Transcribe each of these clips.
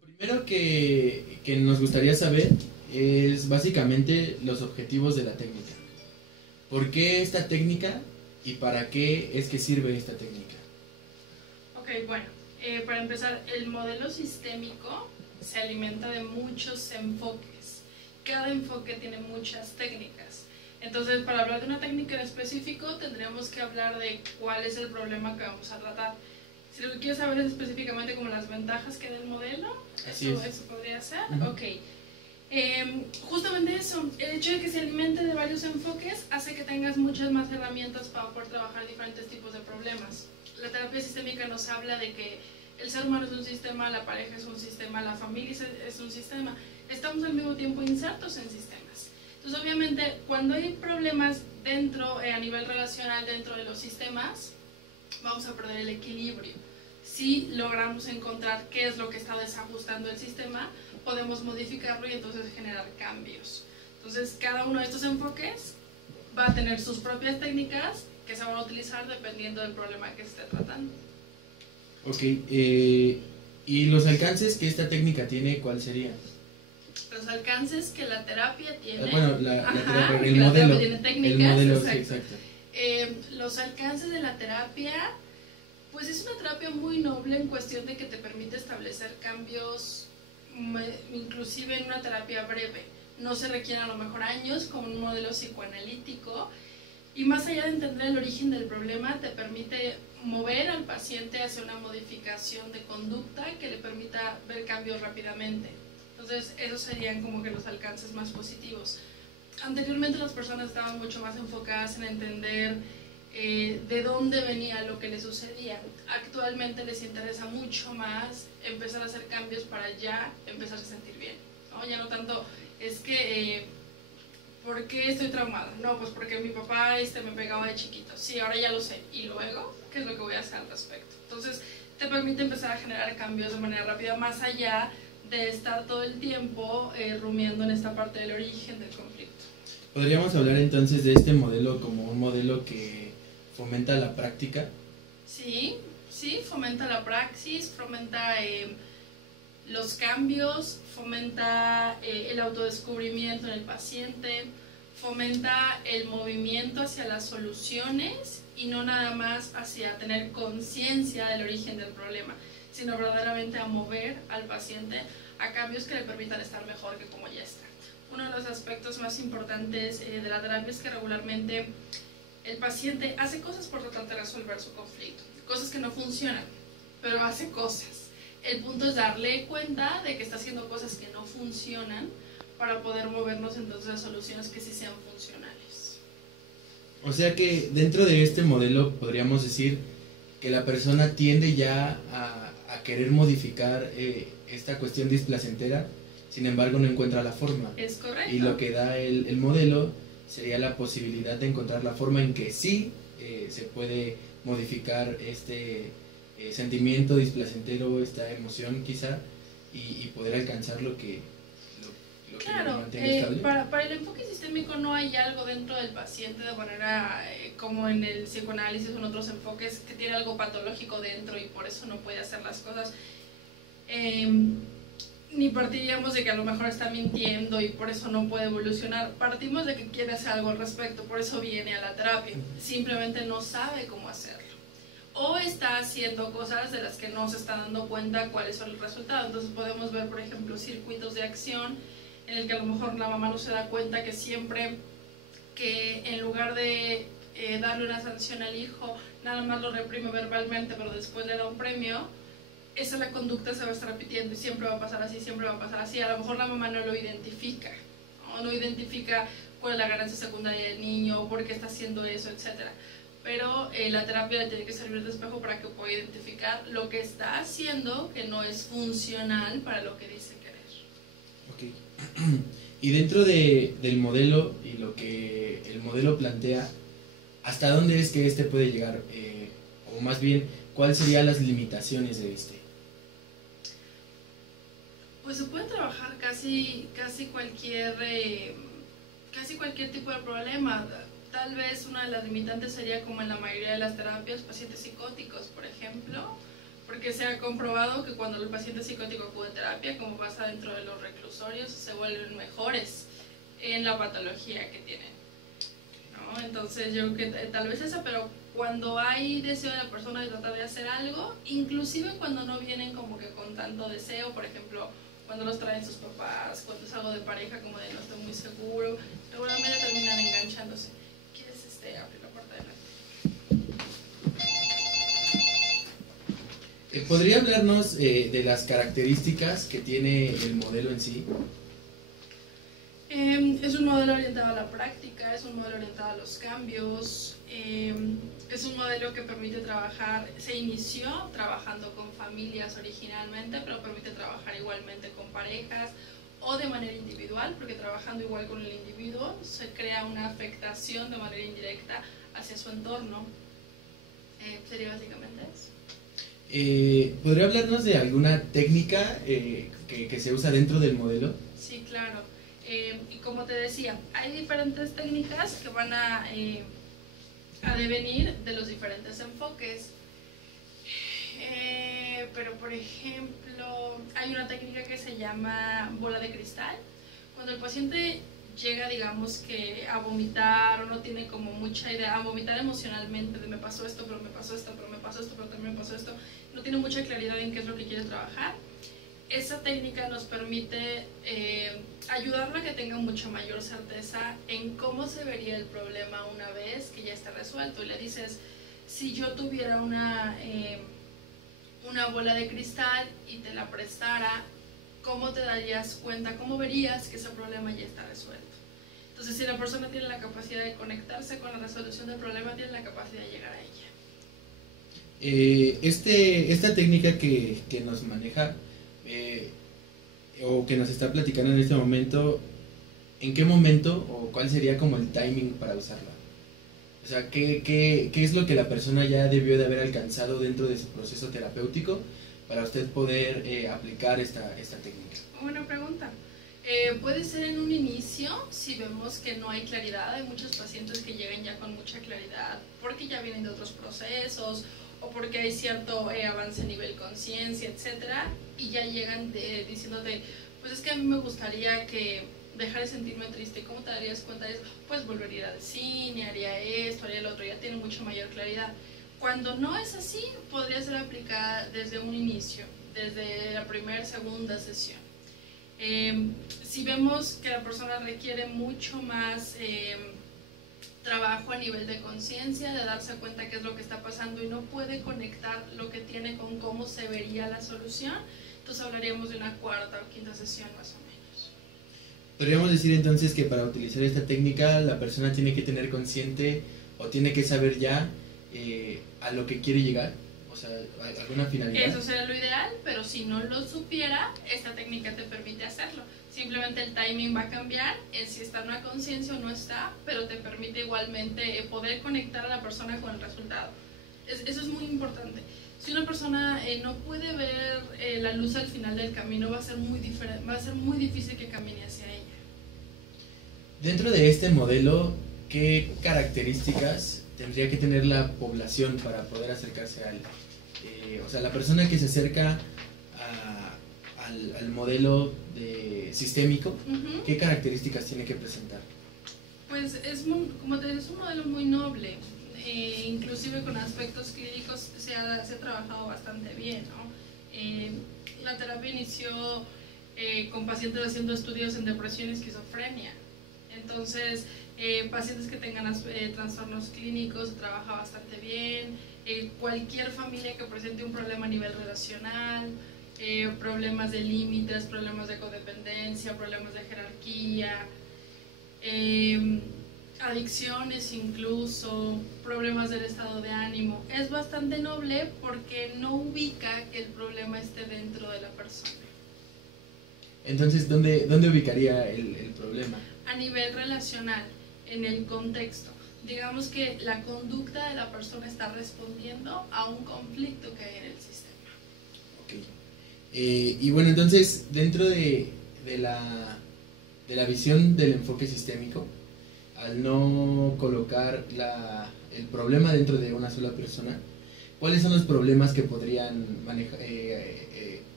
Primero que nos gustaría saber es básicamente los objetivos de la técnica. ¿Por qué esta técnica y para qué es que sirve esta técnica? Ok, bueno, para empezar, el modelo sistémico se alimenta de muchos enfoques. Cada enfoque tiene muchas técnicas. Entonces, para hablar de una técnica en específico, tendríamos que hablar de cuál es el problema que vamos a tratar. Si lo que quieres saber es específicamente como las ventajas que da el modelo, eso podría ser. Ok. Justamente eso, el hecho de que se alimente de varios enfoques hace que tengas muchas más herramientas para poder trabajar diferentes tipos de problemas. La terapia sistémica nos habla de que el ser humano es un sistema, la pareja es un sistema, la familia es un sistema. Estamos al mismo tiempo insertos en sistemas. Entonces, obviamente, cuando hay problemas dentro, a nivel relacional, dentro de los sistemas, vamos a perder el equilibrio. Si logramos encontrar qué es lo que está desajustando el sistema, podemos modificarlo y entonces generar cambios. Entonces, cada uno de estos enfoques va a tener sus propias técnicas que se van a utilizar dependiendo del problema que se esté tratando. Ok, ¿y los alcances que esta técnica tiene, cuál serían? Los alcances que la terapia tiene. Bueno, la terapia, el modelo. Tiene técnicas, el modelo, exacto. Sí, exacto. Los alcances de la terapia, pues es una terapia muy noble en cuestión de que te permite establecer cambios, inclusive en una terapia breve. No se requieren a lo mejor años como un modelo psicoanalítico, y más allá de entender el origen del problema, te permite mover al paciente hacia una modificación de conducta que le permita ver cambios rápidamente. Entonces, esos serían como que los alcances más positivos. Anteriormente las personas estaban mucho más enfocadas en entender de dónde venía lo que les sucedía. Actualmente les interesa mucho más empezar a hacer cambios para ya empezar a sentir bien, ¿no? Ya no tanto es que ¿por qué estoy traumada? No, pues porque mi papá me pegaba de chiquito. Sí, ahora ya lo sé. ¿Y luego qué es lo que voy a hacer al respecto? Entonces te permite empezar a generar cambios de manera rápida, más allá de estar todo el tiempo rumiando en esta parte del origen del conflicto. ¿Podríamos hablar entonces de este modelo como un modelo que fomenta la práctica? Sí, fomenta la praxis, fomenta los cambios, fomenta el autodescubrimiento en el paciente, fomenta el movimiento hacia las soluciones y no nada más hacia tener conciencia del origen del problema, sino verdaderamente a mover al paciente a cambios que le permitan estar mejor que como ya está. Uno de los aspectos más importantes de la terapia es que regularmente el paciente hace cosas por tratar de resolver su conflicto, cosas que no funcionan, pero hace cosas. El punto es darle cuenta de que está haciendo cosas que no funcionan para poder movernos entonces a soluciones que sí sean funcionales. O sea que dentro de este modelo podríamos decir que la persona tiende ya a querer modificar esta cuestión displacentera, sin embargo no encuentra la forma. Es correcto. Y lo que da el modelo sería la posibilidad de encontrar la forma en que sí se puede modificar este sentimiento displacentero, esta emoción quizá, y poder alcanzar lo que claro, lo mantiene estable. Para el enfoque sistémico no hay algo dentro del paciente de manera como en el psicoanálisis o en otros enfoques que tiene algo patológico dentro y por eso no puede hacer las cosas. Ni partiríamos de que a lo mejor está mintiendo y por eso no puede evolucionar. Partimos de que quiere hacer algo al respecto, por eso viene a la terapia. Simplemente no sabe cómo hacerlo. O está haciendo cosas de las que no se está dando cuenta cuáles son el resultado. Entonces podemos ver, por ejemplo, circuitos de acción en el que a lo mejor la mamá no se da cuenta que siempre que en lugar de darle una sanción al hijo, nada más lo reprime verbalmente, pero después le da un premio, esa la conducta se va a estar repitiendo y siempre va a pasar así, siempre va a pasar así. A lo mejor la mamá no lo identifica, no identifica cuál es la ganancia secundaria del niño, por qué está haciendo eso, etcétera. Pero la terapia le tiene que servir de espejo para que pueda identificar lo que está haciendo que no es funcional para lo que dice querer. Ok. Y dentro del modelo y lo que el modelo plantea, ¿hasta dónde es que este puede llegar? O más bien, ¿cuáles serían las limitaciones de este? Pues se puede trabajar casi cualquier tipo de problema. Tal vez una de las limitantes sería como en la mayoría de las terapias, pacientes psicóticos, por ejemplo, porque se ha comprobado que cuando el paciente psicótico acude a terapia, como pasa dentro de los reclusorios, se vuelven mejores en la patología que tienen, ¿no? Entonces yo creo que tal vez eso, pero cuando hay deseo de la persona de tratar de hacer algo, inclusive cuando no vienen como que con tanto deseo, por ejemplo, cuando los traen sus papás, cuando es algo de pareja como de no estoy muy seguro, seguramente terminan enganchándose. ¿Quieres abrir la puerta de la... ¿Podría hablarnos de las características que tiene el modelo en sí? Es un modelo orientado a la práctica, es un modelo orientado a los cambios, es un modelo que permite trabajar, se inició trabajando con familias originalmente, pero permite trabajar igualmente con parejas o de manera individual, porque trabajando igual con el individuo se crea una afectación de manera indirecta hacia su entorno. Sería básicamente eso. ¿Podría hablarnos de alguna técnica que se usa dentro del modelo? Sí, claro. Y como te decía, hay diferentes técnicas que van a devenir de los diferentes enfoques. Pero por ejemplo, hay una técnica que se llama bola de cristal. Cuando el paciente llega, digamos que a vomitar o no tiene como mucha idea, a vomitar emocionalmente de me pasó esto, pero me pasó esto, pero me pasó esto, pero también me pasó esto, no tiene mucha claridad en qué es lo que quiere trabajar. Esa técnica nos permite ayudarlo a que tenga mucha mayor certeza en cómo se vería el problema una vez que ya está resuelto. Y le dices, si yo tuviera una bola de cristal y te la prestara, ¿cómo te darías cuenta, cómo verías que ese problema ya está resuelto? Entonces, si la persona tiene la capacidad de conectarse con la resolución del problema, tiene la capacidad de llegar a ella. Esta técnica que nos maneja, o que nos está platicando en este momento, ¿en qué momento o cuál sería como el timing para usarla? O sea, ¿qué es lo que la persona ya debió de haber alcanzado dentro de su proceso terapéutico para usted poder aplicar esta técnica? Buena pregunta. Puede ser en un inicio, si vemos que no hay claridad. Hay muchos pacientes que llegan ya con mucha claridad porque ya vienen de otros procesos o porque hay cierto avance a nivel conciencia, etcétera, y ya llegan diciéndote, pues es que a mí me gustaría que dejar de sentirme triste. ¿Cómo te darías cuenta de eso? Pues volvería a ir al cine, haría esto, haría lo otro, ya tiene mucha mayor claridad. Cuando no es así, podría ser aplicada desde un inicio, desde la primera, segunda sesión. Si vemos que la persona requiere mucho más trabajo a nivel de conciencia, de darse cuenta qué es lo que está pasando y no puede conectar lo que tiene con cómo se vería la solución, entonces hablaríamos de una cuarta o quinta sesión más o menos. Podríamos decir entonces que para utilizar esta técnica la persona tiene que tener consciente o tiene que saber ya a lo que quiere llegar, o sea, alguna finalidad. Eso sería lo ideal, pero si no lo supiera, esta técnica te permite hacerlo. Simplemente el timing va a cambiar en si está en una conciencia o no está, pero te permite igualmente poder conectar a la persona con el resultado. Eso es muy importante. Si una persona no puede ver la luz al final del camino, va a ser muy difícil que camine hacia ella. Dentro de este modelo, ¿qué características tendría que tener la población para poder acercarse a él? O sea, la persona que se acerca al modelo sistémico, ¿qué características tiene que presentar? Pues como te digo, es un modelo muy noble. Inclusive con aspectos clínicos se ha trabajado bastante bien, ¿no? La terapia inició con pacientes haciendo estudios en depresión y esquizofrenia. Entonces, pacientes que tengan trastornos clínicos se trabaja bastante bien. Cualquier familia que presente un problema a nivel relacional, problemas de límites, problemas de codependencia, problemas de jerarquía, adicciones incluso, problemas del estado de ánimo. Es bastante noble porque no ubica que el problema esté dentro de la persona. Entonces, ¿dónde ubicaría el problema? A nivel relacional, en el contexto. Digamos que la conducta de la persona está respondiendo a un conflicto que hay en el sistema. Ok. Y bueno, entonces, dentro de la visión del enfoque sistémico, al no colocar el problema dentro de una sola persona, ¿cuáles son los problemas que podrían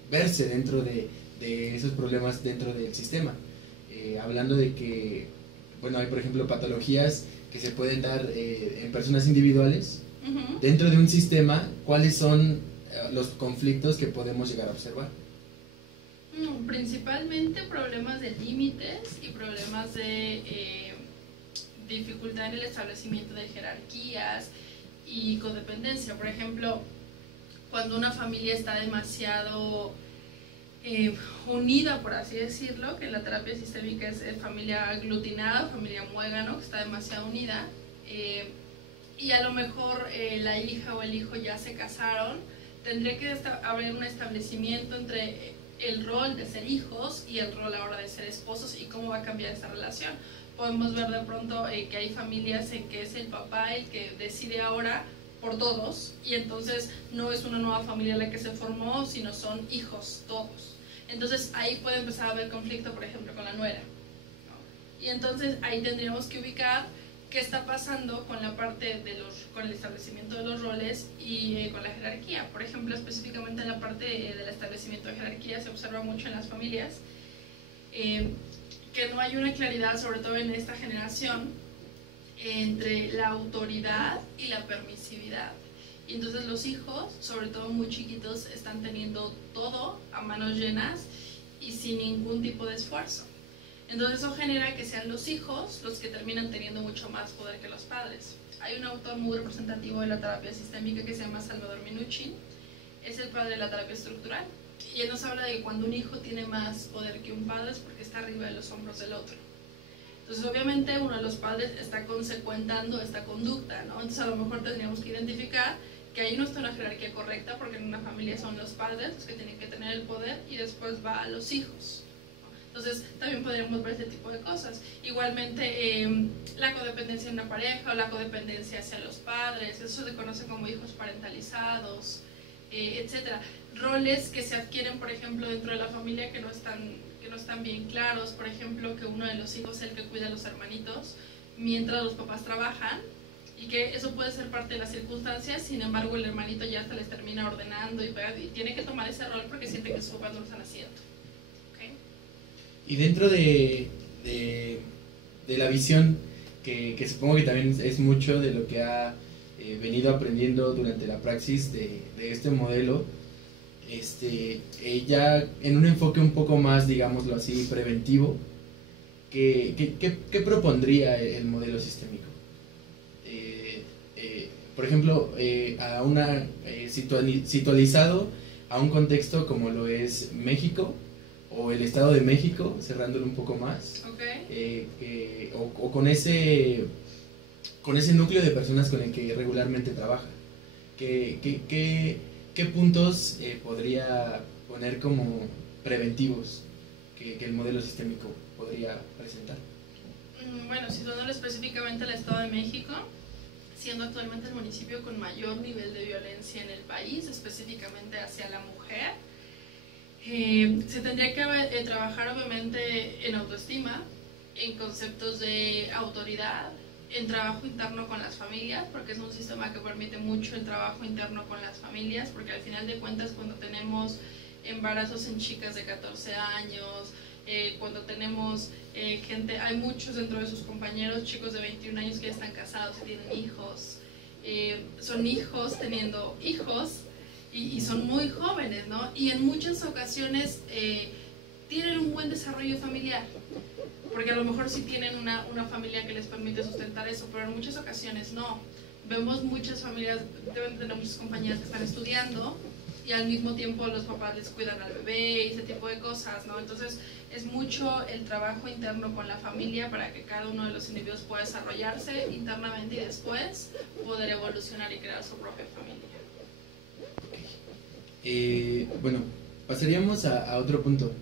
verse dentro de esos problemas dentro del sistema? Hablando de que, bueno, hay por ejemplo patologías que se pueden dar en personas individuales. Dentro de un sistema, ¿cuáles son los conflictos que podemos llegar a observar? Principalmente problemas de límites y problemas de dificultad en el establecimiento de jerarquías y codependencia. Por ejemplo, cuando una familia está demasiado unida, por así decirlo, que en la terapia sistémica es familia aglutinada, familia muégano, que está demasiado unida, y a lo mejor la hija o el hijo ya se casaron, tendría que haber un establecimiento entre el rol de ser hijos y el rol ahora de ser esposos y cómo va a cambiar esta relación. Podemos ver de pronto que hay familias en que es el papá el que decide ahora por todos, y entonces no es una nueva familia la que se formó, sino son hijos todos. Entonces ahí puede empezar a haber conflicto, por ejemplo, con la nuera, ¿no? Y entonces ahí tendríamos que ubicar qué está pasando con la parte de con el establecimiento de los roles y con la jerarquía. Por ejemplo, específicamente en la parte del establecimiento de jerarquía se observa mucho en las familias que no hay una claridad, sobre todo en esta generación, entre la autoridad y la permisividad. Y entonces los hijos, sobre todo muy chiquitos, están teniendo todo a manos llenas y sin ningún tipo de esfuerzo. Entonces eso genera que sean los hijos los que terminan teniendo mucho más poder que los padres. Hay un autor muy representativo de la terapia sistémica que se llama Salvador Minuchin, es el padre de la terapia estructural, y él nos habla de que cuando un hijo tiene más poder que un padre es porque está arriba de los hombros del otro. Entonces obviamente uno de los padres está consecuentando esta conducta, ¿no? Entonces a lo mejor tendríamos que identificar que ahí no está una jerarquía correcta, porque en una familia son los padres los que tienen que tener el poder y después va a los hijos. Entonces también podríamos ver este tipo de cosas. Igualmente la codependencia en una pareja o la codependencia hacia los padres, eso se conoce como hijos parentalizados, etcétera. Roles que se adquieren, por ejemplo, dentro de la familia que no están bien claros. Por ejemplo, que uno de los hijos es el que cuida a los hermanitos mientras los papás trabajan, y que eso puede ser parte de las circunstancias. Sin embargo, el hermanito ya hasta les termina ordenando y tiene que tomar ese rol porque siente que sus papás no lo están haciendo. Y dentro de la visión, que supongo que también es mucho de lo que ha venido aprendiendo durante la praxis de este modelo, ya en un enfoque un poco más, digámoslo así, preventivo, ¿qué propondría el modelo sistémico? Por ejemplo, situalizado a un contexto como lo es México, o el Estado de México, cerrándolo un poco más, o con ese núcleo de personas con el que regularmente trabaja. ¿Qué puntos podría poner como preventivos que el modelo sistémico podría presentar? Bueno, situándolo específicamente al Estado de México, siendo actualmente el municipio con mayor nivel de violencia en el país, específicamente hacia la mujer, se tendría que trabajar obviamente en autoestima, en conceptos de autoridad, en trabajo interno con las familias, porque es un sistema que permite mucho el trabajo interno con las familias, porque al final de cuentas cuando tenemos embarazos en chicas de 14 años, cuando tenemos gente, hay muchos dentro de sus compañeros, chicos de 21 años que ya están casados y tienen hijos, son hijos teniendo hijos, y son muy jóvenes, ¿no? Y en muchas ocasiones tienen un buen desarrollo familiar, porque a lo mejor sí tienen una familia que les permite sustentar eso, pero en muchas ocasiones no. Vemos muchas familias, deben tener muchas compañeras que están estudiando y al mismo tiempo los papás les cuidan al bebé y ese tipo de cosas, ¿no? Entonces es mucho el trabajo interno con la familia para que cada uno de los individuos pueda desarrollarse internamente y después poder evolucionar y crear su propia familia. Bueno, pasaríamos a otro punto.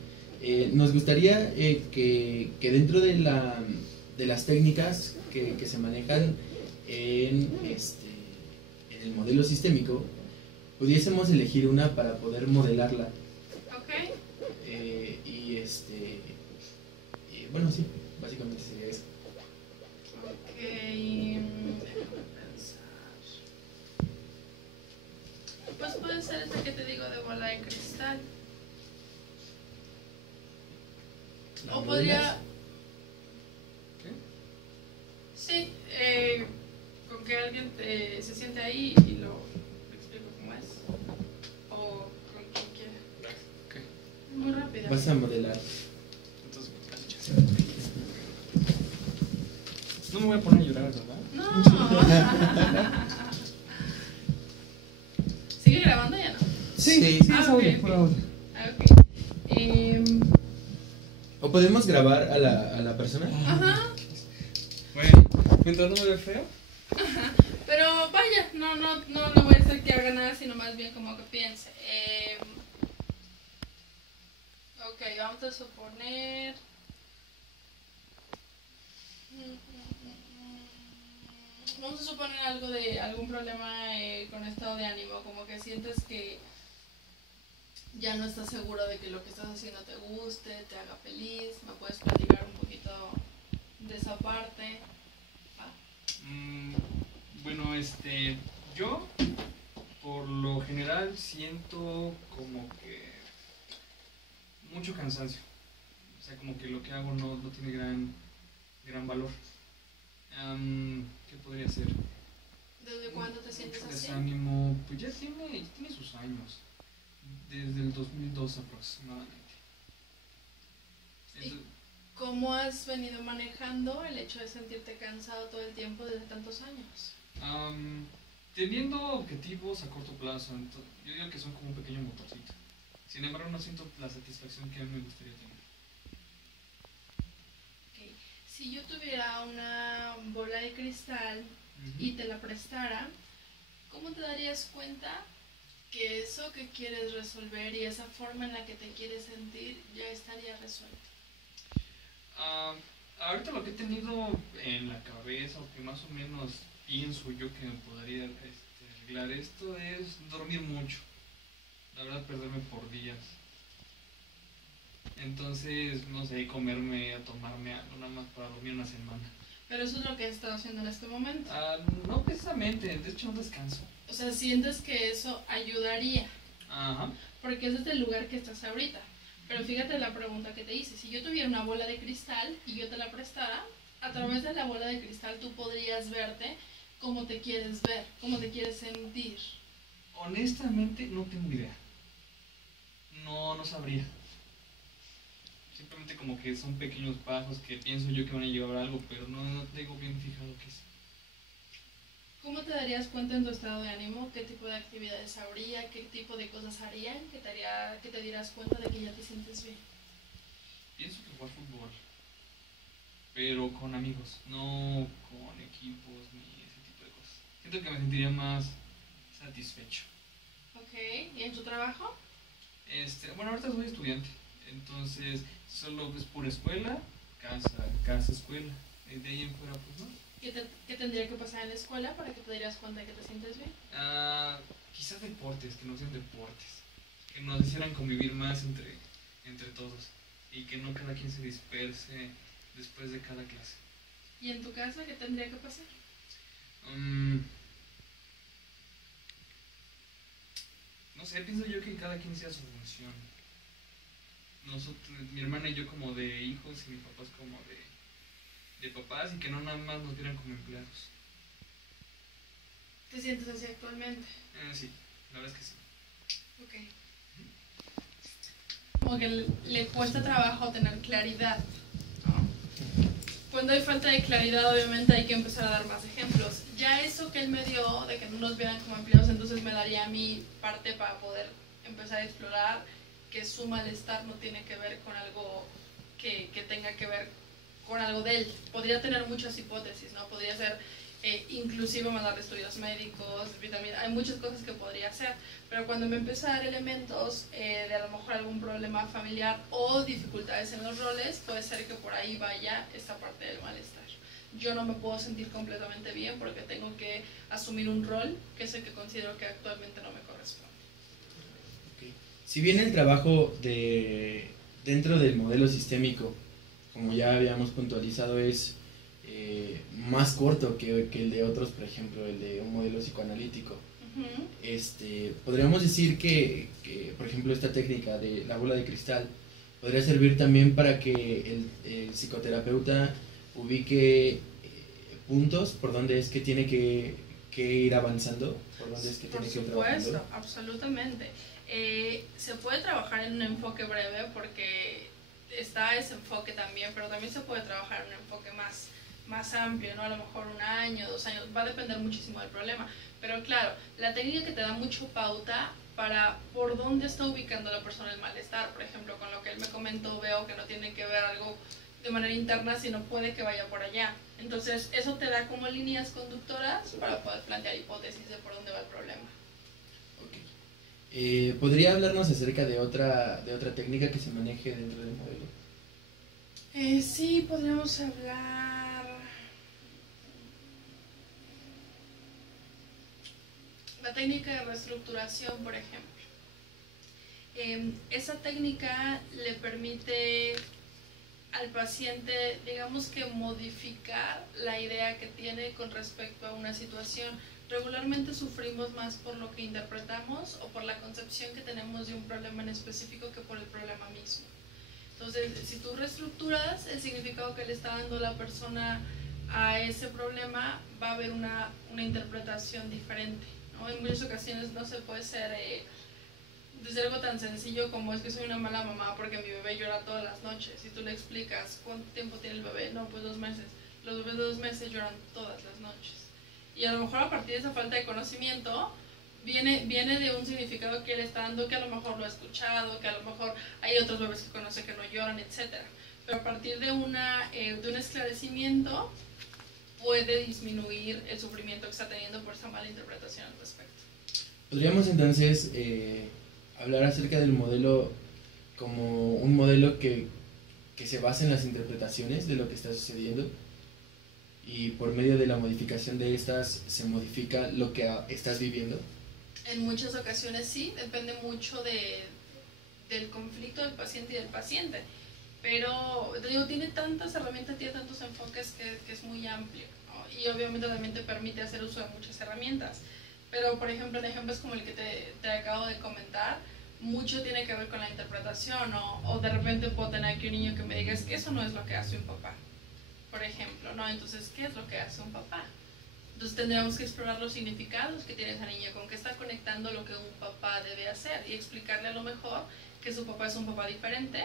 Nos gustaría que dentro de las técnicas que se manejan en el modelo sistémico, pudiésemos elegir una para poder modelarla. Ok. Bueno, sí, básicamente sería eso. Ok, déjame pensar. pues puede ser esta que te digo de bola de cristal. ¿La O modelas? podría... ¿Qué? Sí, con que alguien se siente ahí y lo explico cómo es. O con quien quiera. Ok. Muy rápida. Vas a modelar. Entonces, así, chance. No me voy a poner a llorar, ¿verdad? No. ¿Sigue grabando ya no? Sí. Sí, es audio, ok, por ok. audio. Ah, ok. ¿O podemos grabar a la persona? Ajá. Bueno, mientras no me ve feo. Pero vaya, no le voy a hacer que haga nada, sino más bien como que piense. Ok, vamos a suponer... Vamos a suponer algo de algún problema con estado de ánimo, como que sientes que ya no estás seguro de que lo que estás haciendo te guste, te haga feliz. ¿Me puedes platicar un poquito de esa parte? ¿Va? Bueno, yo por lo general siento como que mucho cansancio. O sea, como que lo que hago no tiene gran valor. ¿Qué podría ser? ¿Desde cuándo te sientes Mucho así? desánimo, pues ya tiene sus años. Desde el 2002 aproximadamente. Entonces, ¿Cómo has venido manejando el hecho de sentirte cansado todo el tiempo desde tantos años? teniendo objetivos a corto plazo, yo digo que son como un pequeño motorcito. Sin embargo, no siento la satisfacción que a mí me gustaría tener. Okay. Si yo tuviera una bola de cristal y te la prestara, ¿cómo te darías cuenta que eso que quieres resolver y esa forma en la que te quieres sentir ya estaría resuelto? Ahorita lo que he tenido en la cabeza, o que más o menos pienso yo que me podría arreglar esto, es dormir mucho. La verdad, perderme por días. Entonces, no sé, comerme, tomarme algo nada más para dormir una semana. Pero eso es lo que he estado haciendo en este momento. No precisamente, de hecho no descanso. O sea, sientes que eso ayudaría, Ajá. porque ese es el lugar que estás ahorita. Pero fíjate la pregunta que te hice. Si yo tuviera una bola de cristal y yo te la prestara, a través de la bola de cristal tú podrías verte cómo te quieres ver, cómo te quieres sentir. Honestamente, no tengo idea. No sabría. Simplemente como que son pequeños pasos que pienso yo que van a llevar a algo, pero no tengo bien fijado qué es. ¿Cómo te darías cuenta en tu estado de ánimo? ¿Qué tipo de actividades habría? ¿Qué tipo de cosas harían que te dieras cuenta de que ya te sientes bien? Pienso que jugar fútbol, pero con amigos, no con equipos ni ese tipo de cosas. Siento que me sentiría más satisfecho. Ok, ¿y en tu trabajo? Bueno, ahorita soy estudiante, entonces solo es pura escuela, casa, escuela. De ahí en fuera, pues no. ¿Qué tendría que pasar en la escuela para que te dieras cuenta de que te sientes bien? Quizás deportes, que no sean deportes, que nos hicieran convivir más entre todos y que no cada quien se disperse después de cada clase. ¿Y en tu casa qué tendría que pasar? No sé, pienso yo que cada quien sea su función. Nosotros, mi hermana y yo como de hijos y mis papás como de papás, y que no nada más nos vieran como empleados. ¿Te sientes así actualmente? Sí, la verdad es que sí. Ok. Como que le cuesta trabajo tener claridad, ¿no? Cuando hay falta de claridad, obviamente hay que empezar a dar más ejemplos. Ya eso que él me dio, de que no nos vieran como empleados, entonces me daría a mí parte para poder empezar a explorar que su malestar no tiene que ver con algo que tenga que ver con algo de él. Podría tener muchas hipótesis, ¿no? Podría ser inclusive mandar estudios médicos, vitamina, hay muchas cosas que podría hacer, pero cuando me empieza a dar elementos de a lo mejor algún problema familiar o dificultades en los roles, puede ser que por ahí vaya esta parte del malestar. Yo no me puedo sentir completamente bien porque tengo que asumir un rol que es el que considero que actualmente no me corresponde. Okay. Si bien el trabajo dentro del modelo sistémico, como ya habíamos puntualizado, es más corto que el de otros, por ejemplo, el de un modelo psicoanalítico. Podríamos decir que, por ejemplo, esta técnica de la bola de cristal podría servir también para que el psicoterapeuta ubique puntos por donde es que tiene que ir avanzando, por donde es que tiene que ir trabajando. Por supuesto, absolutamente. Se puede trabajar en un enfoque breve porque está ese enfoque también, pero también se puede trabajar en un enfoque más amplio, ¿no? A lo mejor 1 año, 2 años, va a depender muchísimo del problema. Pero claro, la técnica que te da mucho pauta para por dónde está ubicando la persona el malestar. Por ejemplo, con lo que él me comentó, veo que no tiene que ver algo de manera interna, sino puede que vaya por allá. Entonces, eso te da como líneas conductoras para poder plantear hipótesis de por dónde va el problema. Okay. ¿Podría hablarnos acerca de otra técnica que se maneje dentro del modelo? Sí, podríamos hablar... La técnica de reestructuración, por ejemplo. Esa técnica le permite al paciente, digamos que modificar la idea que tiene con respecto a una situación. Regularmente sufrimos más por lo que interpretamos o por la concepción que tenemos de un problema en específico que por el problema mismo. Entonces, si tú reestructuras el significado que le está dando la persona a ese problema, va a haber una interpretación diferente, ¿no? En muchas ocasiones no se puede ser desde algo tan sencillo como es que soy una mala mamá porque mi bebé llora todas las noches. Si tú le explicas cuánto tiempo tiene el bebé, no, pues 2 meses. Los bebés de 2 meses lloran todas las noches. Y a lo mejor a partir de esa falta de conocimiento viene de un significado que él está dando, que a lo mejor lo ha escuchado, que a lo mejor hay otros bebés que conoce que no lloran, etc. Pero a partir de un esclarecimiento puede disminuir el sufrimiento que está teniendo por esa mala interpretación al respecto. Podríamos entonces hablar acerca del modelo como un modelo que se basa en las interpretaciones de lo que está sucediendo, y por medio de la modificación de estas se modifica lo que estás viviendo. En muchas ocasiones sí, depende mucho del conflicto del paciente y del paciente, pero te digo, tiene tantas herramientas, tiene tantos enfoques que es muy amplio, ¿no? Y obviamente también te permite hacer uso de muchas herramientas, pero por ejemplo en ejemplos como el que te acabo de comentar, mucho tiene que ver con la interpretación, o de repente puedo tener aquí un niño que me diga, es que eso no es lo que hace un papá, por ejemplo, ¿no? Entonces, ¿qué es lo que hace un papá? Entonces tendríamos que explorar los significados que tiene esa niña, con qué está conectando lo que un papá debe hacer, y explicarle a lo mejor que su papá es un papá diferente,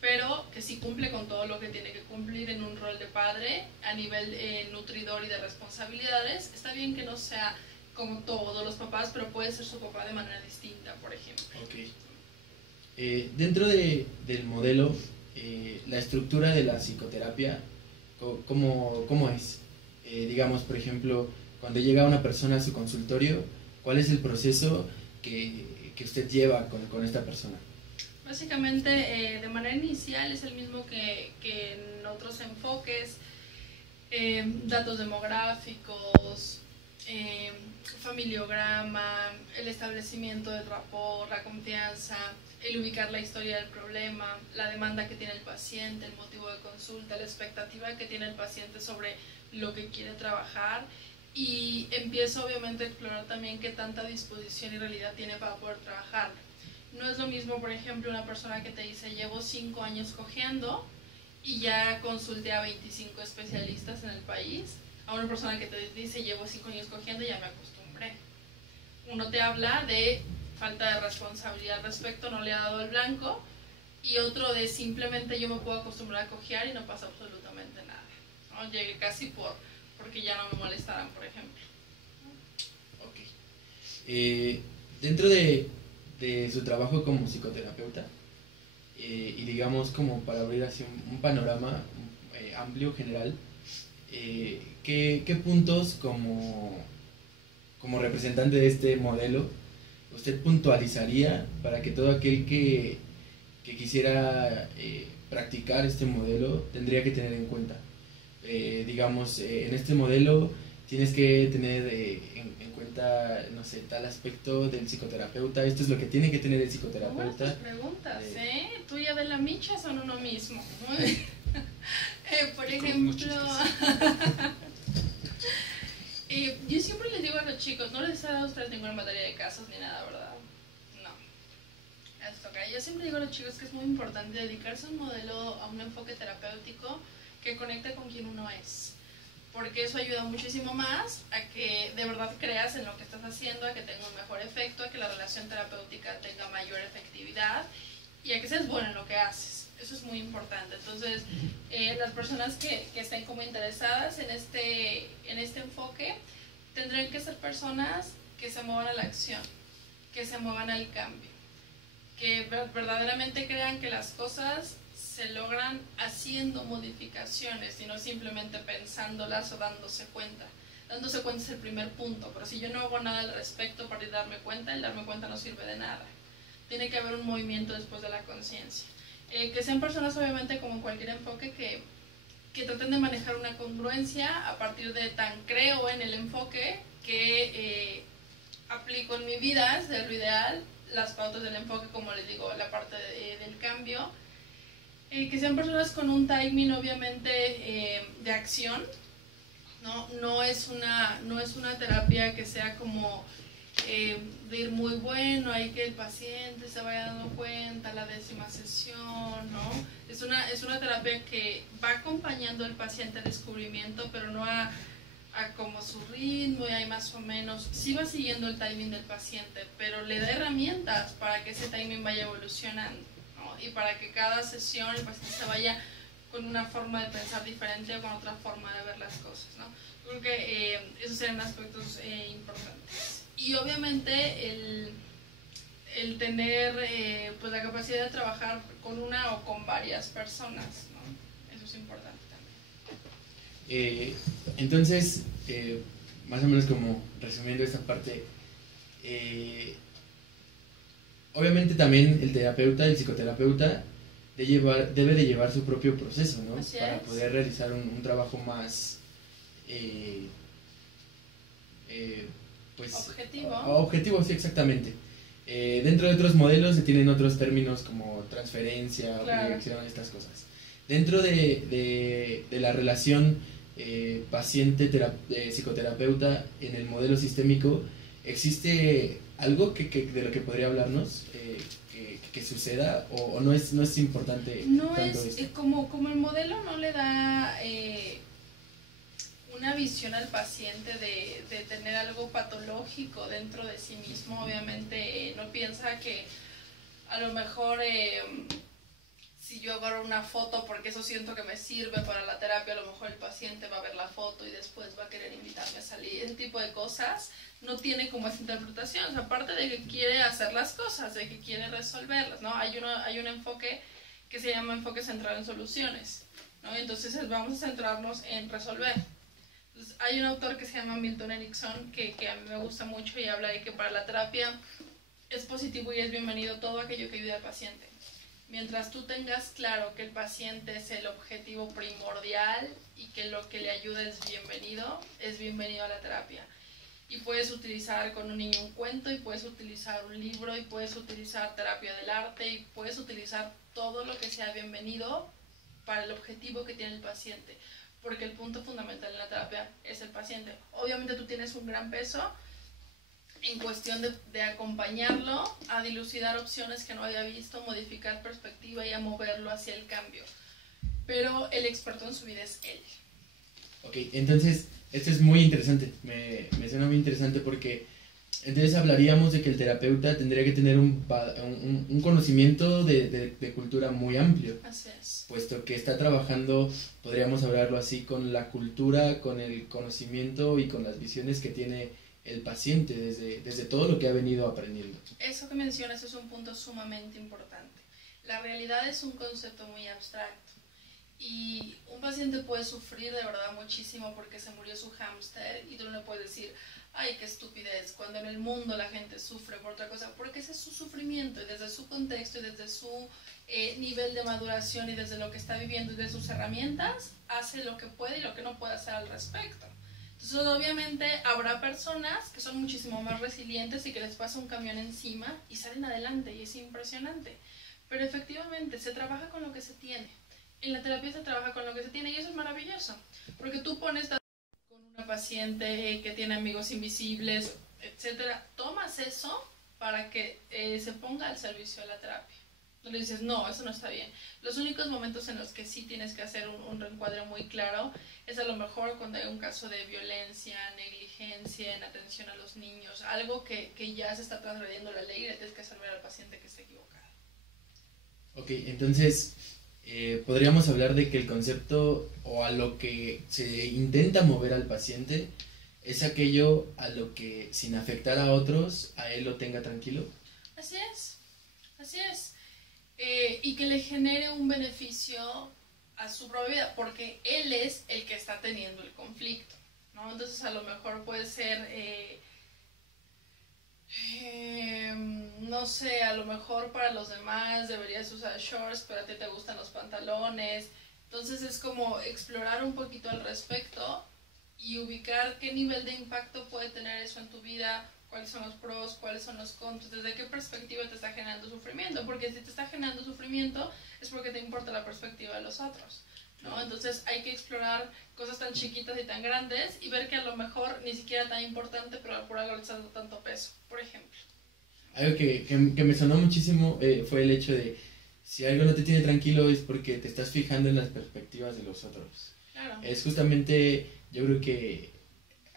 pero que sí cumple con todo lo que tiene que cumplir en un rol de padre a nivel nutridor y de responsabilidades. Está bien que no sea como todos los papás, pero puede ser su papá de manera distinta, por ejemplo. Okay. Dentro del modelo, la estructura de la psicoterapia, ¿cómo es? Digamos, por ejemplo, cuando llega una persona a su consultorio, ¿cuál es el proceso que usted lleva con esta persona? Básicamente, de manera inicial es el mismo que en otros enfoques, datos demográficos, familiograma, el establecimiento del rapport, la confianza, el ubicar la historia del problema, la demanda que tiene el paciente, el motivo de consulta, la expectativa que tiene el paciente sobre lo que quiere trabajar, y empiezo obviamente a explorar también qué tanta disposición y realidad tiene para poder trabajar. No es lo mismo, por ejemplo, una persona que te dice llevo 5 años cojeando y ya consulté a 25 especialistas en el país, a una persona que te dice llevo 5 años cojeando y ya me acostumbré. Uno te habla de falta de responsabilidad al respecto, no le ha dado el blanco, y otro de simplemente yo me puedo acostumbrar a cojear y no pasa absolutamente nada, ¿no? Llegué casi porque ya no me molestaran, por ejemplo. Okay. Dentro de su trabajo como psicoterapeuta, y digamos como para abrir así un panorama amplio, general, ¿qué puntos como representante de este modelo usted puntualizaría para que todo aquel que quisiera practicar este modelo tendría que tener en cuenta? Digamos, en este modelo tienes que tener en cuenta, no sé, tal aspecto del psicoterapeuta, esto es lo que tiene que tener el psicoterapeuta. Buenas preguntas, Tú y Adela Micha son uno mismo. Por ejemplo, Yo siempre les digo a los chicos, no les he dado a ustedes ninguna materia de casos ni nada, ¿verdad? No. Esto, okay. Yo siempre digo a los chicos que es muy importante dedicarse a un modelo, a un enfoque terapéutico que conecte con quien uno es. Porque eso ayuda muchísimo más a que de verdad creas en lo que estás haciendo, a que tenga un mejor efecto, a que la relación terapéutica tenga mayor efectividad y a que seas bueno en lo que haces. Eso es muy importante. Entonces, las personas que estén como interesadas en este enfoque tendrán que ser personas que se muevan a la acción, que se muevan al cambio, que verdaderamente crean que las cosas se logran haciendo modificaciones y no simplemente pensándolas o dándose cuenta. Dándose cuenta es el primer punto, pero si yo no hago nada al respecto para darme cuenta, el darme cuenta no sirve de nada. Tiene que haber un movimiento después de la conciencia. Que sean personas, obviamente, como en cualquier enfoque, que traten de manejar una congruencia a partir de tan creo en el enfoque que aplico en mi vida, es de lo ideal, las pautas del enfoque, como les digo, la parte del cambio. Que sean personas con un timing, obviamente, de acción. No es una terapia que sea como de ir muy bueno, hay que el paciente se vaya dando cuenta la 10ª sesión, ¿no? Es una terapia que va acompañando al paciente al descubrimiento, pero no a como su ritmo, y hay más o menos, sí va siguiendo el timing del paciente, pero le da herramientas para que ese timing vaya evolucionando, ¿no? Y para que cada sesión el paciente se vaya con una forma de pensar diferente o con otra forma de ver las cosas, ¿no? Creo que esos serían aspectos importantes. Y obviamente el tener pues la capacidad de trabajar con una o con varias personas, ¿no? Eso es importante también. Entonces, más o menos como resumiendo esta parte, obviamente también el terapeuta, el psicoterapeuta, debe de llevar su propio proceso, ¿no? Así para es. poder realizar un trabajo más pues objetivo, sí, exactamente. Dentro de otros modelos se tienen otros términos como transferencia, claro, proyección, estas cosas. Dentro de la relación paciente-psicoterapeuta en el modelo sistémico, ¿existe algo de lo que podría hablarnos? Que suceda, o no es importante no tanto es esto? como el modelo no le da una visión al paciente de tener algo patológico dentro de sí mismo. Obviamente no piensa que a lo mejor si yo agarro una foto porque eso siento que me sirve para la terapia, a lo mejor el paciente va a ver la foto y después va a querer invitarme a salir. Ese tipo de cosas no tiene como esa interpretación. O sea, aparte de que quiere hacer las cosas, de que quiere resolverlas, ¿no? Hay un enfoque que se llama enfoque centrado en soluciones, ¿no? Entonces vamos a centrarnos en resolver. Entonces, hay un autor que se llama Milton Erickson que a mí me gusta mucho y habla de que para la terapia es positivo y es bienvenido todo aquello que ayude al paciente. Mientras tú tengas claro que el paciente es el objetivo primordial y que lo que le ayuda es bienvenido a la terapia. Y puedes utilizar con un niño un cuento, y puedes utilizar un libro, y puedes utilizar terapia del arte, y puedes utilizar todo lo que sea bienvenido para el objetivo que tiene el paciente. Porque el punto fundamental en la terapia es el paciente. Obviamente tú tienes un gran peso en cuestión de acompañarlo a dilucidar opciones que no había visto, modificar perspectiva y a moverlo hacia el cambio. Pero el experto en su vida es él. Ok, entonces esto es muy interesante, me suena muy interesante porque entonces hablaríamos de que el terapeuta tendría que tener un conocimiento de cultura muy amplio. Así es. Puesto que está trabajando, podríamos hablarlo así, con la cultura, con el conocimiento y con las visiones que tiene el paciente desde todo lo que ha venido aprendiendo. Eso que mencionas es un punto sumamente importante. La realidad es un concepto muy abstracto y un paciente puede sufrir de verdad muchísimo porque se murió su hámster y tú no le puedes decir, ay, qué estupidez, cuando en el mundo la gente sufre por otra cosa, porque ese es su sufrimiento y desde su contexto y desde su nivel de maduración y desde lo que está viviendo y de sus herramientas, hace lo que puede y lo que no puede hacer al respecto. Entonces obviamente habrá personas que son muchísimo más resilientes y que les pasa un camión encima y salen adelante y es impresionante. Pero efectivamente se trabaja con lo que se tiene. En la terapia se trabaja con lo que se tiene y eso es maravilloso. Porque tú pones con una paciente que tiene amigos invisibles, etcétera, tomas eso para que se ponga al servicio de la terapia. No le dices, no, eso no está bien. Los únicos momentos en los que sí tienes que hacer un reencuadre muy claro es a lo mejor cuando hay un caso de violencia, negligencia en atención a los niños, algo que ya se está transgrediendo la ley y le tienes que hacer ver al paciente que está equivocado. Ok, entonces podríamos hablar de que el concepto o a lo que se intenta mover al paciente es aquello a lo que, sin afectar a otros, a él lo tenga tranquilo. Así es, así es. Y que le genere un beneficio a su propia vida, porque él es el que está teniendo el conflicto, ¿no? Entonces a lo mejor puede ser, no sé, a lo mejor para los demás deberías usar shorts, pero a ti te gustan los pantalones. Entonces es como explorar un poquito al respecto y ubicar qué nivel de impacto puede tener eso en tu vida, cuáles son los pros, cuáles son los contras, desde qué perspectiva te está generando sufrimiento, porque si te está generando sufrimiento es porque te importa la perspectiva de los otros, ¿no? Entonces hay que explorar cosas tan chiquitas y tan grandes y ver que a lo mejor ni siquiera tan importante, pero por algo le estás dando tanto peso, por ejemplo. Algo que me sonó muchísimo fue el hecho de, si algo no te tiene tranquilo es porque te estás fijando en las perspectivas de los otros. Claro. Es justamente, yo creo que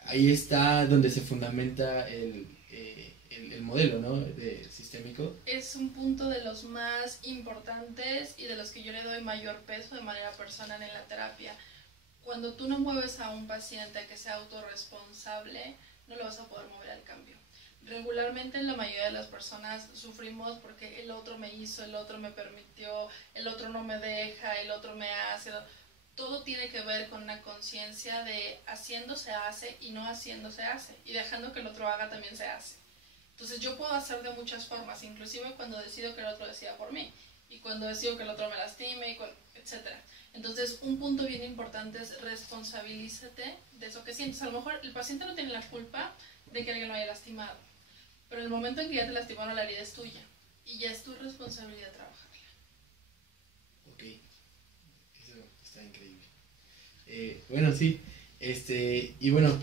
ahí está donde se fundamenta el modelo, ¿no? Sistémico. Es un punto de los más importantes y de los que yo le doy mayor peso de manera personal en la terapia. Cuando tú no mueves a un paciente a que sea autorresponsable, no lo vas a poder mover al cambio. Regularmente la mayoría de las personas sufrimos porque el otro me hizo, el otro me permitió, el otro no me deja, el otro me hace. Todo tiene que ver con una conciencia de haciendo se hace y no haciendo se hace, y dejando que el otro haga también se hace. Entonces yo puedo hacer de muchas formas, inclusive cuando decido que el otro decida por mí, y cuando decido que el otro me lastime, etc. Entonces un punto bien importante es responsabilízate de eso que sientes. A lo mejor el paciente no tiene la culpa de que alguien lo haya lastimado, pero en el momento en que ya te lastimaron, la herida es tuya, y ya es tu responsabilidad trabajarla. Ok, eso está increíble. Bueno, sí, y bueno,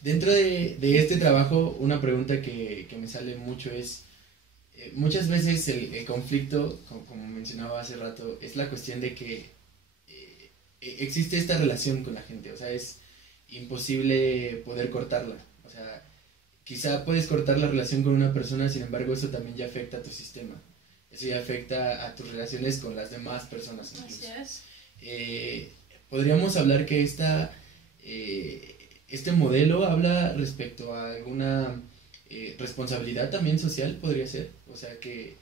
dentro de este trabajo, una pregunta que me sale mucho es, muchas veces el conflicto, como mencionaba hace rato, es la cuestión de que existe esta relación con la gente, o sea, es imposible poder cortarla, o sea, quizá puedes cortar la relación con una persona, sin embargo eso también ya afecta a tu sistema, eso ya afecta a tus relaciones con las demás personas incluso. Así es. Podríamos hablar que este modelo habla respecto a alguna responsabilidad también social, podría ser, o sea, que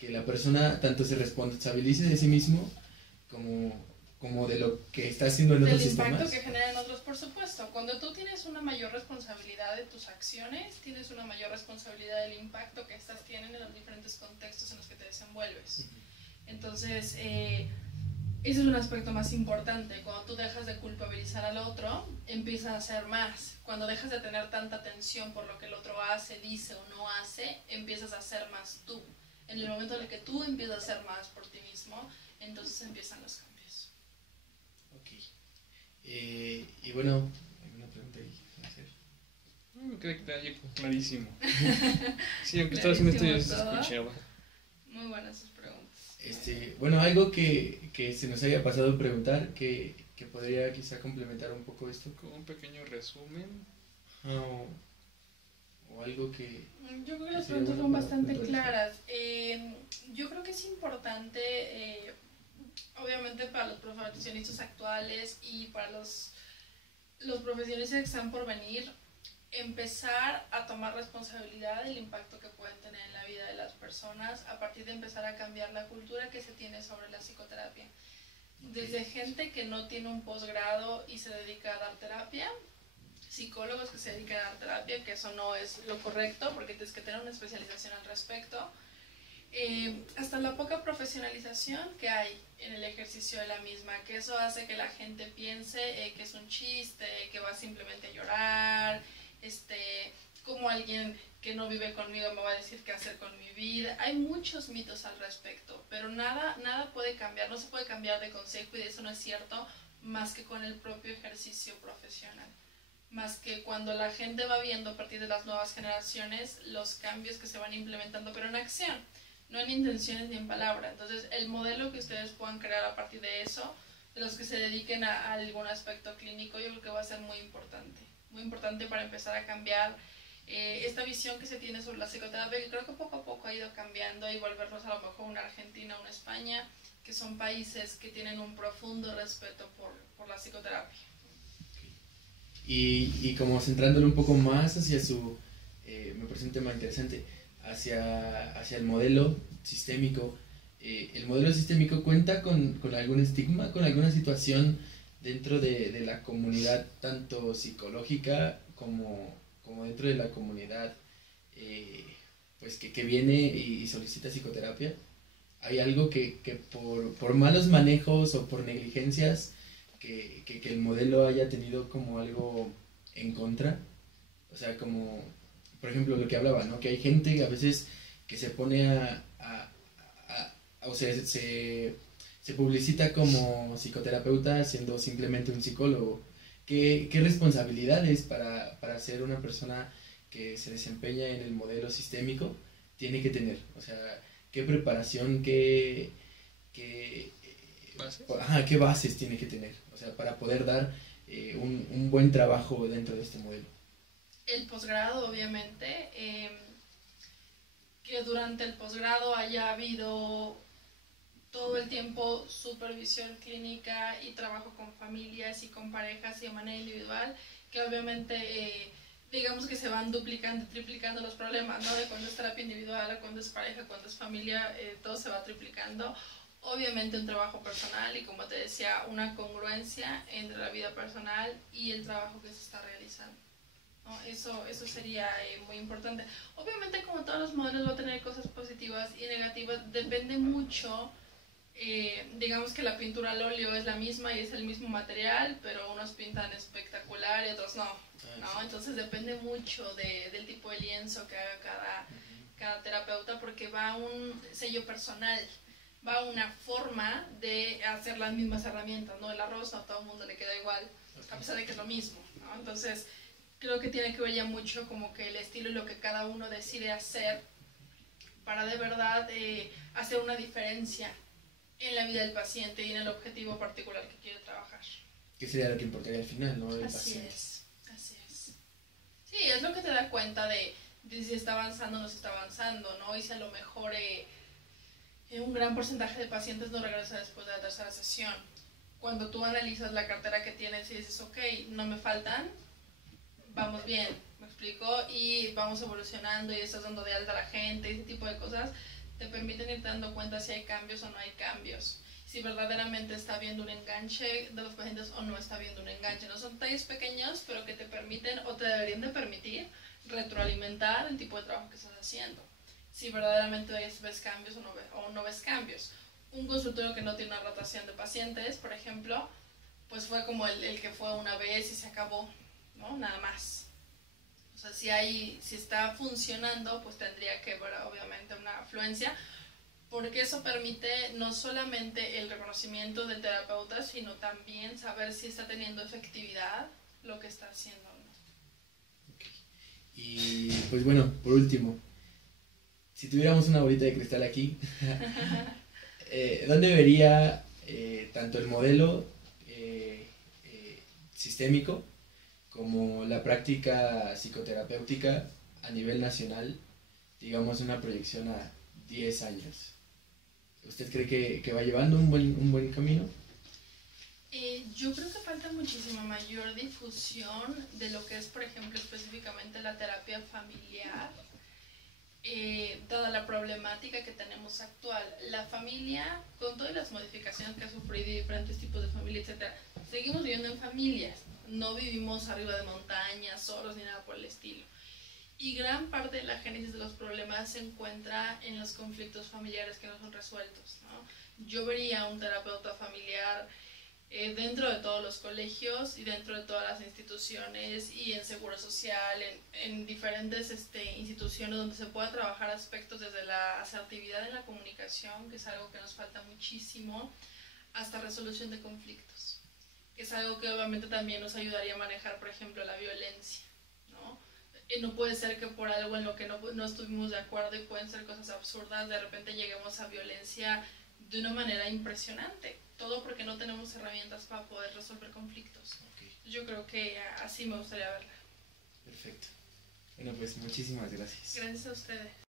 la persona tanto se responsabilice de sí mismo como de lo que está haciendo en otros sistemas. Del impacto que genera en otros, por supuesto. Cuando tú tienes una mayor responsabilidad de tus acciones, tienes una mayor responsabilidad del impacto que estas tienen en los diferentes contextos en los que te desenvuelves. Entonces, ese es un aspecto más importante. Cuando tú dejas de culpabilizar al otro, empiezas a hacer más. Cuando dejas de tener tanta atención por lo que el otro hace, dice o no hace, empiezas a hacer más tú. En el momento en el que tú empiezas a hacer más por ti mismo, entonces empiezan los cambios. Ok. Y bueno, ¿alguna pregunta ahí que hacer? No, creo que está clarísimo. Sí, aunque estaba haciendo esto yo se escuchaba. Muy buenas sus preguntas. Bueno, algo que se nos haya pasado preguntar, que podría quizá complementar un poco esto. Como un pequeño resumen. O algo que... Yo creo que las preguntas son bastante claras. Yo creo que es importante, obviamente para los profesionistas actuales y para los profesionistas que están por venir, empezar a tomar responsabilidad del impacto que pueden tener en la vida de las personas a partir de empezar a cambiar la cultura que se tiene sobre la psicoterapia. Desde gente que no tiene un posgrado y se dedica a dar terapia, psicólogos que se dedican a dar terapia, que eso no es lo correcto porque tienes que tener una especialización al respecto, hasta la poca profesionalización que hay en el ejercicio de la misma, que eso hace que la gente piense que es un chiste, que va simplemente a llorar, como alguien que no vive conmigo me va a decir qué hacer con mi vida. Hay muchos mitos al respecto, pero nada puede cambiar, no se puede cambiar de consejo, y de eso no es cierto, más que con el propio ejercicio profesional. más que cuando la gente va viendo a partir de las nuevas generaciones los cambios que se van implementando, pero en acción, no en intenciones ni en palabra. Entonces, el modelo que ustedes puedan crear a partir de eso, de los que se dediquen a algún aspecto clínico, yo creo que va a ser muy importante para empezar a cambiar esta visión que se tiene sobre la psicoterapia, que creo que poco a poco ha ido cambiando, y volvernos a lo mejor una Argentina, una España, que son países que tienen un profundo respeto por la psicoterapia. Y como centrándolo un poco más hacia me parece un tema interesante, hacia el modelo sistémico. El modelo sistémico cuenta con algún estigma, con alguna situación dentro de la comunidad, tanto psicológica como dentro de la comunidad pues que viene y solicita psicoterapia. Hay algo que por malos manejos o por negligencias que el modelo haya tenido como algo en contra. O sea, como por ejemplo lo que hablaba, ¿no? Que hay gente que a veces que se pone o sea, se publicita como psicoterapeuta siendo simplemente un psicólogo. ¿Qué responsabilidades para ser una persona que se desempeña en el modelo sistémico tiene que tener? O sea, ¿qué preparación, qué bases tiene que tener? O sea, para poder dar un buen trabajo dentro de este modelo. El posgrado, obviamente, que durante el posgrado haya habido todo el tiempo supervisión clínica y trabajo con familias y con parejas y de manera individual, que obviamente digamos que se van duplicando, triplicando los problemas, ¿no? De cuando es terapia individual, a cuando es pareja, cuando es familia, todo se va triplicando. Obviamente un trabajo personal y, como te decía, una congruencia entre la vida personal y el trabajo que se está realizando, ¿no? Eso sería muy importante. Obviamente, como todos los modelos, va a tener cosas positivas y negativas, depende mucho. Digamos que la pintura al óleo es la misma y es el mismo material, pero unos pintan espectacular y otros no, ¿no? Entonces depende mucho del tipo de lienzo que haga cada terapeuta, porque va un sello personal, va una forma de hacer las mismas herramientas, ¿no? El arroz no a todo el mundo le queda igual, a pesar de que es lo mismo, ¿no? Entonces creo que tiene que ver ya mucho como que el estilo y lo que cada uno decide hacer para de verdad hacer una diferencia en la vida del paciente y en el objetivo particular que quiere trabajar. Que sería lo que importaría al final, ¿no? El paciente. Así es. Sí, es lo que te da cuenta de si está avanzando o no se está avanzando, ¿no? Y si a lo mejor un gran porcentaje de pacientes no regresa después de la tercera sesión. Cuando tú analizas la cartera que tienes y dices, ok, no me faltan, vamos bien, ¿me explico? Y vamos evolucionando y estás dando de alta a la gente, ese tipo de cosas te permiten ir dando cuenta si hay cambios o no hay cambios, si verdaderamente está habiendo un enganche de los pacientes o no está habiendo un enganche. No son detalles pequeños, pero que te permiten o te deberían de permitir retroalimentar el tipo de trabajo que estás haciendo, si verdaderamente ves cambios o no ves cambios. Un consultorio que no tiene una rotación de pacientes, por ejemplo, pues fue como el que fue una vez y se acabó, ¿no? Nada más. O sea, si está funcionando, pues tendría que haber obviamente una afluencia, porque eso permite no solamente el reconocimiento del terapeuta, sino también saber si está teniendo efectividad lo que está haciendo, ¿no? Okay. Y pues bueno, por último, si tuviéramos una bolita de cristal aquí, ¿dónde vería tanto el modelo sistémico como la práctica psicoterapéutica a nivel nacional, digamos una proyección a 10 años? ¿Usted cree que va llevando un buen camino? Yo creo que falta muchísima mayor difusión de lo que es, por ejemplo, específicamente la terapia familiar, dada la problemática que tenemos actual. La familia, con todas las modificaciones que ha sufrido y diferentes tipos de familia, etc., seguimos viviendo en familias, no vivimos arriba de montañas, solos, ni nada por el estilo. Y gran parte de la génesis de los problemas se encuentra en los conflictos familiares que no son resueltos, ¿no? Yo vería un terapeuta familiar dentro de todos los colegios y dentro de todas las instituciones y en seguro social, en diferentes instituciones donde se pueda trabajar aspectos desde la asertividad en la comunicación, que es algo que nos falta muchísimo, hasta resolución de conflictos. que es algo que obviamente también nos ayudaría a manejar, por ejemplo, la violencia, ¿no? No puede ser que por algo en lo que no estuvimos de acuerdo, y pueden ser cosas absurdas, de repente lleguemos a violencia de una manera impresionante, todo porque no tenemos herramientas para poder resolver conflictos. Ok, Yo creo que así me gustaría verla. perfecto. Bueno, pues muchísimas gracias. Gracias a ustedes.